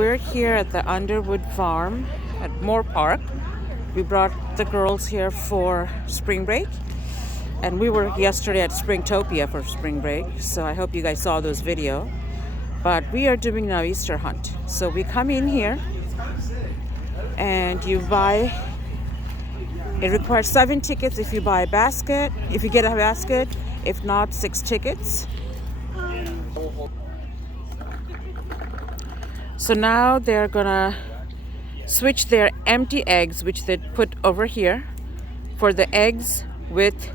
we're here at the Underwood farm at Moorpark. We brought the girls here for spring break, and we were yesterday at Springtopia for spring break, so I hope you guys saw those videos. But we are doing now Easter hunt. So we come in here and you buy, it requires 7 tickets if you buy a basket, if you get a basket, if not 6 tickets. So now they're gonna switch their empty eggs, which they put over here, for the eggs with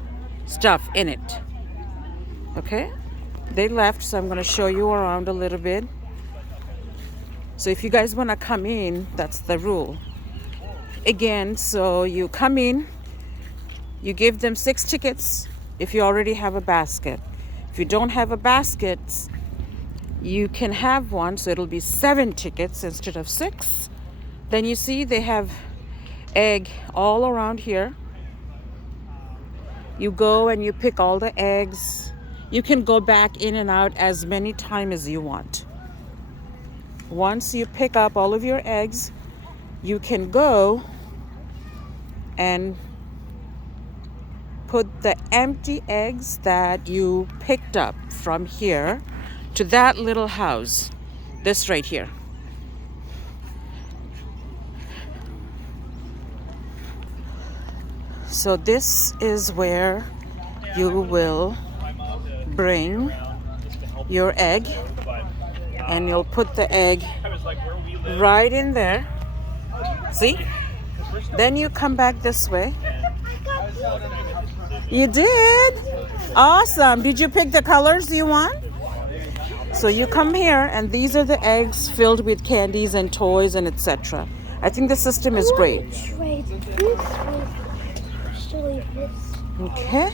stuff in it. Okay? They left, so I'm gonna show you around a little bit. So if you guys wanna come in, that's the rule. Again, so you come in, you give them 6 tickets if you already have a basket. If you don't have a basket, you can have one, so it'll be 7 tickets instead of 6. Then you see they have egg all around here. You go and you pick all the eggs. You can go back in and out as many times as you want. Once you pick up all of your eggs, you can go and put the empty eggs that you picked up from here to that little house, this right here. So this is where you will bring your egg, and you'll put the egg right in there. See? Then you come back this way. You did? Awesome. Did you pick the colors you want? So you come here, and these are the eggs filled with candies and toys and etc. I think the system is great. Okay.